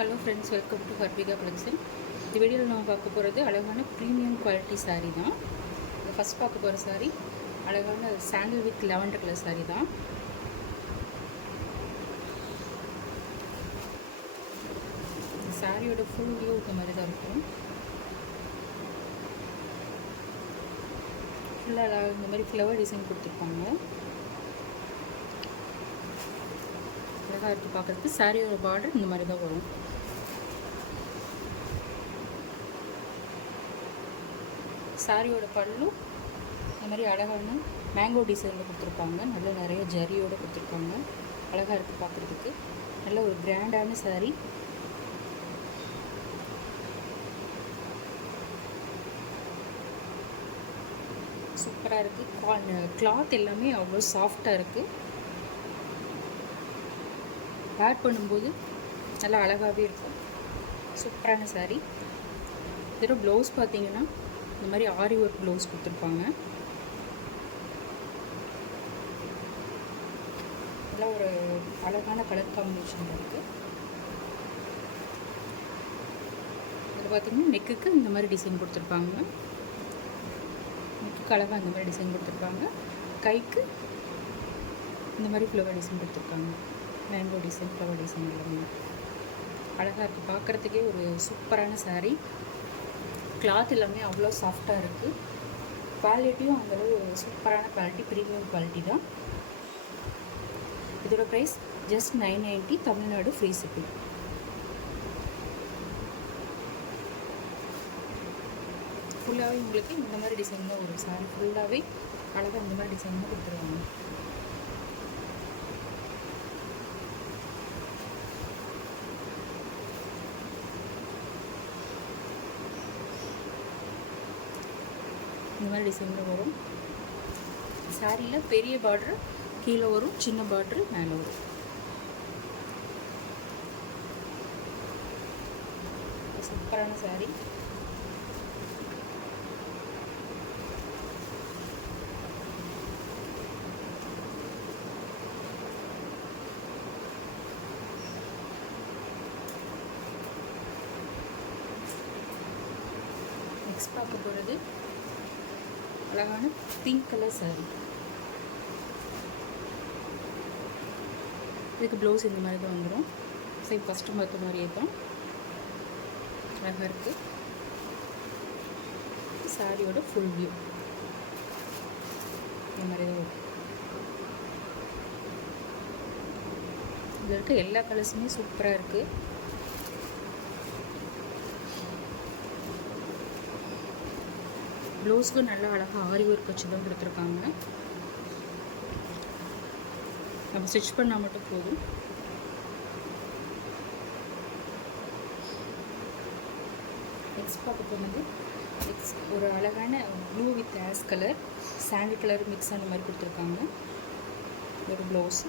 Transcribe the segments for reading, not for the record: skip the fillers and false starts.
Hello friends, welcome to ஹர்பிகா collection. இந்த வீடியோவில் நம்ம பார்க்க போகிறது அழகான ப்ரீமியம் குவாலிட்டி சாரீ தான். இது ஃபஸ்ட் பார்க்க போகிற சாரீ அழகான சாண்டில் வித் லெவண்டர் கலர் சாரீ தான். இந்த சாரியோட ஃபுல் வியூ இந்த மாதிரி தான் இருக்கும். ஃபுல்லாக இந்த மாதிரி ஃப்ளவர் டிசைன் கொடுத்துருப்பாங்க. அழகாக இருக்குது பார்க்குறதுக்கு. சாரியோட பார்டர் இந்த மாதிரி தான் வரும். சாரியோட பல்லு இந்த மாதிரி அழகான மேங்கோ டிசைனில் கொடுத்துருப்பாங்க. நல்ல நிறைய ஜரியோடு கொடுத்துருப்பாங்க. அழகாக இருக்குது பார்க்குறதுக்கு. நல்ல ஒரு கிராண்டான சாரீ. சூப்பராக இருக்குது. கிளாத் எல்லாமே அவ்வளோ சாஃப்டாக இருக்குது. வேர் பண்ணும்போது நல்லா அழகாகவே இருக்கும். சூப்பரான சாரீ. இதோட ப்ளவுஸ் பார்த்தீங்கன்னா இந்த மாதிரி ஆரி ஒர்க் ப்ளவுஸ் கொடுத்துருப்பாங்க. நல்லா ஒரு அழகான கலர் காம்பினேஷன் இருக்குது. இதில் பார்த்தீங்கன்னா நெக்குக்கு இந்த மாதிரி டிசைன் கொடுத்துருப்பாங்க. நெக்குக்கு அழகாக இந்த மாதிரி டிசைன் கொடுத்துருப்பாங்க. கைக்கு இந்த மாதிரி ஃப்ளவர் டிசைன் கொடுத்துருக்காங்க. மேங்கோ டிசைன், ஃப்ளவர் டிசைன் எல்லாமே அழகாக இருக்குது. பார்க்குறதுக்கே ஒரு சூப்பரான சாரீ. கிளாத் எல்லாமே அவ்வளோ சாஃப்டாக இருக்குது. குவாலிட்டியும் அந்தளவு சூப்பரான குவாலிட்டி, ப்ரீமியம் குவாலிட்டி தான். இதோட price just 990, Tamil Nadu free shipping. ஃபுல்லாகவே உங்களுக்கு இந்த மாதிரி டிசைன் தான் வரும். சாரி ஃபுல்லாகவே அழகாக இந்த மாதிரி டிசைன் தான் கொடுத்துருவாங்க. இந்த மாதிரி டிசைனில் வரும். சாரியில் பெரிய பார்டர் கீழே வரும், சின்ன பார்டர் மேலே வரும். சூப்பரான சாரீ. நெக்ஸ்ட் பார்க்க போகிறது அழகான பிங்க் கலர் சாரீ. இதுக்கு ப்ளவுஸ் இந்த மாதிரி தான் வந்துடும். சேம் ஃபஸ்ட்டு பார்த்த மாதிரியே தான் அழகாக இருக்குது. சாரியோட ஃபுல் வியூ இந்த மாதிரி தான் வரும். இதில் இருக்க எல்லா கலர்ஸுமே சூப்பராக இருக்குது. ப்ளவுஸ்க்கு நல்லா அழகாக ஆரி ஒர்க் வச்சு தான் கொடுத்துருக்காங்க. நம்ம ஸ்டிச் பண்ணால் மட்டும் போதும். நெக்ஸ்ட் பார்க்க போனது ஒரு அழகான blue with ash colour, sandal colour mix அந்த மாதிரி கொடுத்துருக்காங்க. ஒரு ப்ளவுஸ்.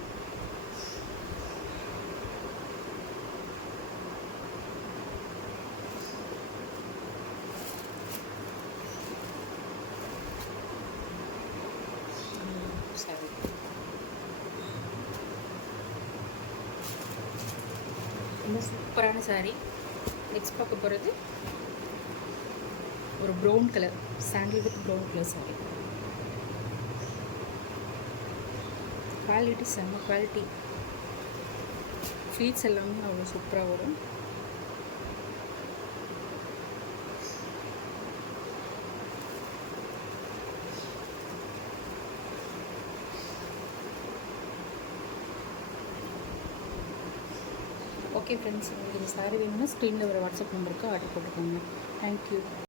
சாரி ரொம்ப சூப்பரான சாரீ. நெக்ஸ்ட் பார்க்க போகிறது ஒரு brown colour, sandal with brown colour sari. Quality செம்ம குவாலிட்டி. ஃப்ளீட்ஸ் எல்லாமே அவ்வளோ சூப்பராக வரும். ஓகே ஃப்ரெண்ட்ஸ், உங்களுக்கு இந்த சாரீ வேணும்னா ஸ்க்ரீனில் வர வாட்ஸ்அப் நம்பருக்கு ஆர்டர் போட்டுக்கோங்க. தேங்க்யூ.